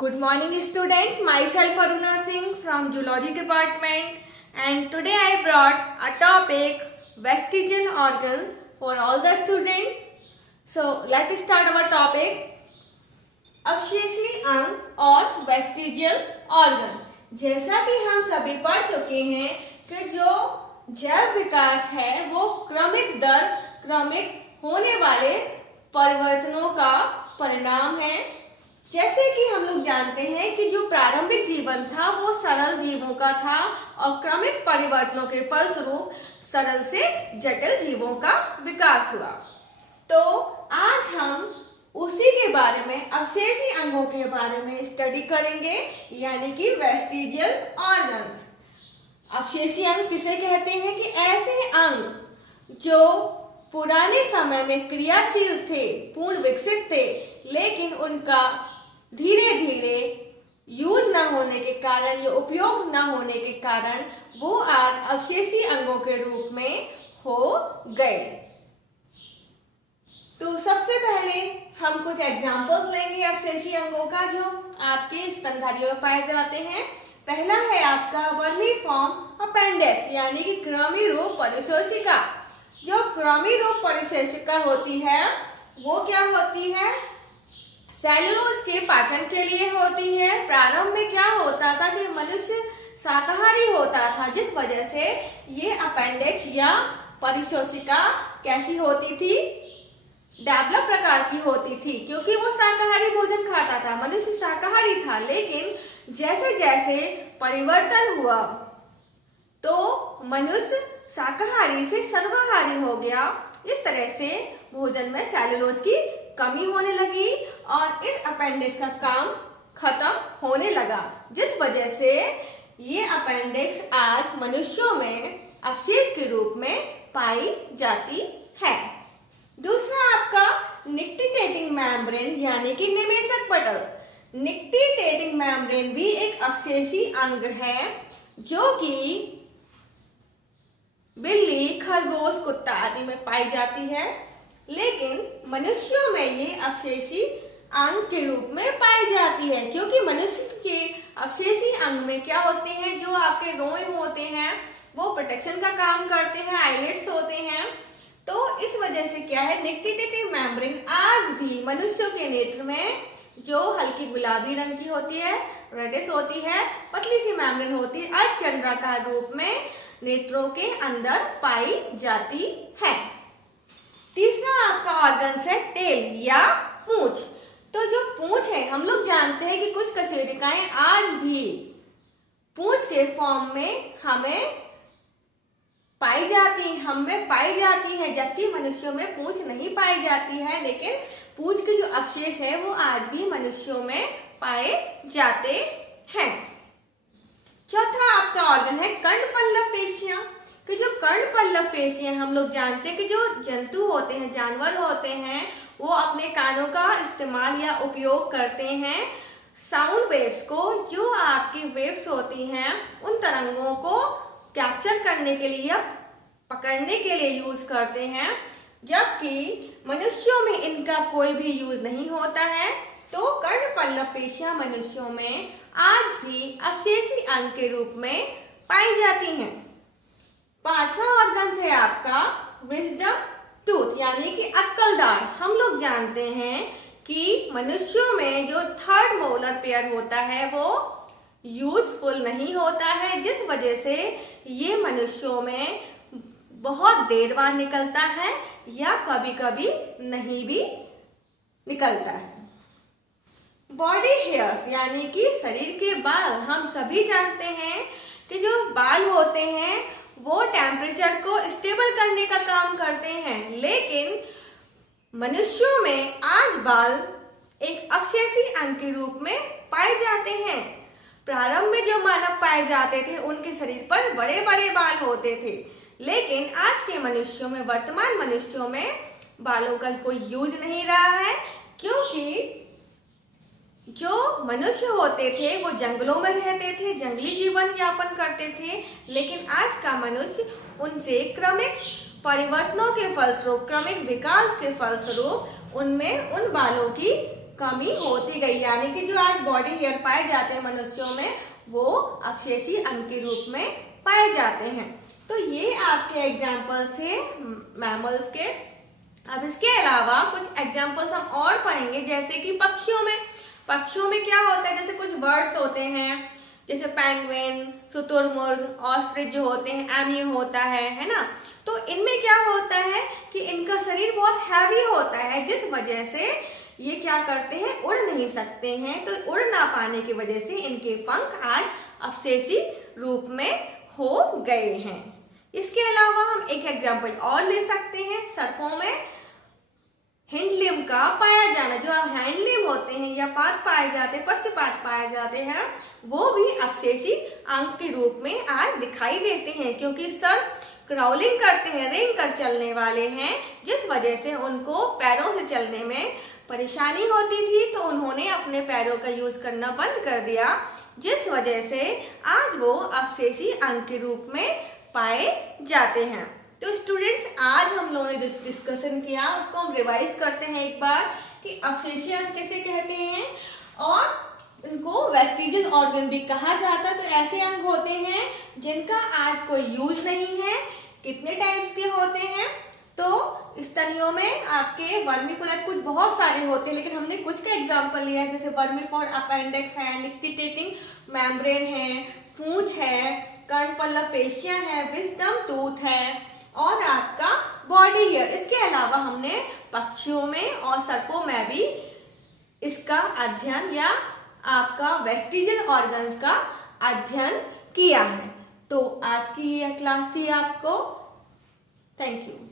Good morning student, myself Aruna Singh from Zoology department and today I brought a topic vestigial organs for all the students. So let's start our topic अवशेषी अंग और vestigial organ. जैसा कि हम सभी पढ़ चुके हैं कि जो जैव विकास है वो क्रमिक होने वाले परिवर्तनों का परिणाम है। जैसे कि हम लोग जानते हैं कि जो प्रारंभिक जीवन था वो सरल जीवों का था और क्रमिक परिवर्तनों के फलस्वरूप सरल से जटिल जीवों का विकास हुआ। तो आज हम उसी के बारे में अवशेषी अंगों के बारे में स्टडी करेंगे, यानी कि वेस्टिजियल ऑर्गन्स। अवशेषी अंग किसे कहते हैं कि ऐसे अंग जो पुराने समय में क्रियाशील थे, पूर्ण विकसित थे, लेकिन उनका धीरे धीरे यूज न होने के कारण या उपयोग न होने के कारण वो आज अवशेषी अंगों के रूप में हो गए। तो सबसे पहले हम कुछ एग्जाम्पल्स लेंगे अवशेषी अंगों का जो आपके स्तनधारियों में पाए जाते हैं। पहला है आपका वर्मीफॉर्म अपेंडिक्स, यानी कि कृमि रूप परिशोषिका। जो कृमि रूप परिशोषिका होती है वो क्या होती है? सेलुलोज के पाचन के लिए होती है। प्रारंभ में क्या होता था कि मनुष्य शाकाहारी होता था, जिस वजह से ये अपेंडिक्स या परिशोषिका कैसी होती थी? डेवलप प्रकार की होती थी, क्योंकि वो शाकाहारी भोजन खाता था, मनुष्य शाकाहारी था। लेकिन जैसे जैसे परिवर्तन हुआ तो मनुष्य शाकाहारी से सर्वाहारी हो गया। इस तरह से भोजन में सेलुलोज की कमी होने लगी और इस अपेंडिक्स का काम खत्म होने लगा, जिस वजह से ये अपेंडिक्स आज मनुष्यों में अवशेष के रूप में पाई जाती है। दूसरा आपका निक्टिटेटिंग मेम्ब्रेन, यानी कि निमेषक पटल। निक्टिटेटिंग मेम्ब्रेन भी एक अवशेषी अंग है जो कि बिल्ली, खरगोश, कुत्ता आदि में पाई जाती है, लेकिन मनुष्यों में ये अवशेषी अंग के रूप में पाई जाती है, क्योंकि मनुष्य के अवशेषी अंग में क्या होते हैं? जो आपके रोए होते हैं वो प्रोटेक्शन का काम करते हैं, आइलेट्स होते हैं। तो इस वजह से क्या है, निक्टिटेटिंग मेम्ब्रेन आज भी मनुष्यों के नेत्र में जो हल्की गुलाबी रंग की होती है, रेडिश होती है, पतली सी मेम्ब्रेन होती है, अर्धचंद्राकार रूप में नेत्रों के अंदर पाई जाती है। तीसरा आपका ऑर्गन है टेल या पूंछ। तो जो पूंछ है, हम लोग जानते हैं कि कुछ कशेरुकियां आज भी पूंछ के फॉर्म में हमें पाई जाती है, जबकि मनुष्यों में पूंछ नहीं पाई जाती है, लेकिन पूंछ के जो अवशेष है वो आज भी मनुष्यों में पाए जाते हैं। चौथा आपका ऑर्गन है कर्णपल्लव पेशियां। कि जो कर्णपल्लव पेशियां हम लोग जानते हैं कि जो जंतु होते हैं, जानवर होते हैं, वो अपने कानों का इस्तेमाल या उपयोग करते हैं साउंड वेव्स को, जो आपकी वेव्स होती हैं उन तरंगों को कैप्चर करने के लिए, पकड़ने के लिए यूज करते हैं, जबकि मनुष्यों में इनका कोई भी यूज नहीं होता है। तो कर्णपल्लव पेशियां मनुष्यों में आज भी अवशेषी अंग के रूप में पाई जाती हैं। पांचवा ऑर्गन है आपका विजडम टूथ, यानी कि अक्कल दांत। हम लोग जानते हैं कि मनुष्यों में जो थर्ड मोलर पेयर होता है वो यूजफुल नहीं होता है, जिस वजह से ये मनुष्यों में बहुत देर बाद निकलता है या कभी कभी नहीं भी निकलता है। बॉडी हेयर्स, यानी कि शरीर के बाल। हम सभी जानते हैं कि जो बाल होते हैं वो टेम्परेचर को स्टेबल करने का काम करते हैं, लेकिन मनुष्यों में आज बाल एक अवशेषी अंग के रूप में पाए जाते हैं। प्रारंभ में जो मानव पाए जाते थे उनके शरीर पर बड़े बड़े बाल होते थे, लेकिन आज के मनुष्यों में, वर्तमान मनुष्यों में बालों का कोई यूज नहीं रहा है, क्योंकि जो मनुष्य होते थे वो जंगलों में रहते थे, जंगली जीवन यापन करते थे, लेकिन आज का मनुष्य उनसे क्रमिक परिवर्तनों के फलस्वरूप, क्रमिक विकास के फलस्वरूप उनमें उन बालों की कमी होती गई, यानी कि जो आज बॉडी हेयर पाए जाते हैं मनुष्यों में वो अवशेषी अंग के रूप में पाए जाते हैं। तो ये आपके एग्जाम्पल्स थे मैमल्स के। अब इसके अलावा कुछ एग्जाम्पल्स हम और पढ़ेंगे, जैसे कि पक्षियों में क्या होता है, जैसे कुछ बर्ड्स होते हैं जैसे पेंगुइन, शुतुरमुर्ग, ऑस्ट्रिच जो होते हैं, एम्यू होता है ना। तो इनमें क्या होता है कि इनका शरीर बहुत हैवी होता है, जिस वजह से ये क्या करते हैं, उड़ नहीं सकते हैं। तो उड़ ना पाने की वजह से इनके पंख आज अवशेषी रूप में हो गए हैं। इसके अलावा हम एक एग्जाम्पल और ले सकते हैं, सर्पों में हिंडलिम्ब का पाया जाना, जो हैंडलिम्ब होते हैं या पाद पाए जाते हैं, पक्षपाद पाए जाते हैं, वो भी अवशेषी अंग के रूप में आज दिखाई देते हैं, क्योंकि सर्प क्राउलिंग करते हैं, रेंग कर चलने वाले हैं, जिस वजह से उनको पैरों से चलने में परेशानी होती थी। तो उन्होंने अपने पैरों का यूज करना बंद कर दिया, जिस वजह से आज वो अवशेषी अंग के रूप में पाए जाते हैं। तो स्टूडेंट्स, आज हम लोगों ने डिस्कशन किया, उसको हम रिवाइज करते हैं एक बार कि अवशेषी अंग किसे कहते हैं और इनको वेस्टिजियल ऑर्गन भी कहा जाता है। तो ऐसे अंग होते हैं जिनका आज कोई यूज नहीं है। कितने टाइप्स के होते हैं, तो स्तनियों में आपके वर्मीफोर कुछ बहुत सारे होते हैं, लेकिन हमने कुछ का एग्जांपल लिया है, जैसे वर्मीफोर अपेंडिक्स है, निक्टिटेटिंग मेम्ब्रेन है, पूंछ है, कर्णपल्लव पेशियां है, विजडम टूथ है और आपका बॉडी हेयर। इसके अलावा हमने पक्षियों में और सर्पों में भी इसका अध्ययन या आपका वेस्टिजियल ऑर्गन्स का अध्ययन किया है। तो आज की यह क्लास थी आपको। Thank you.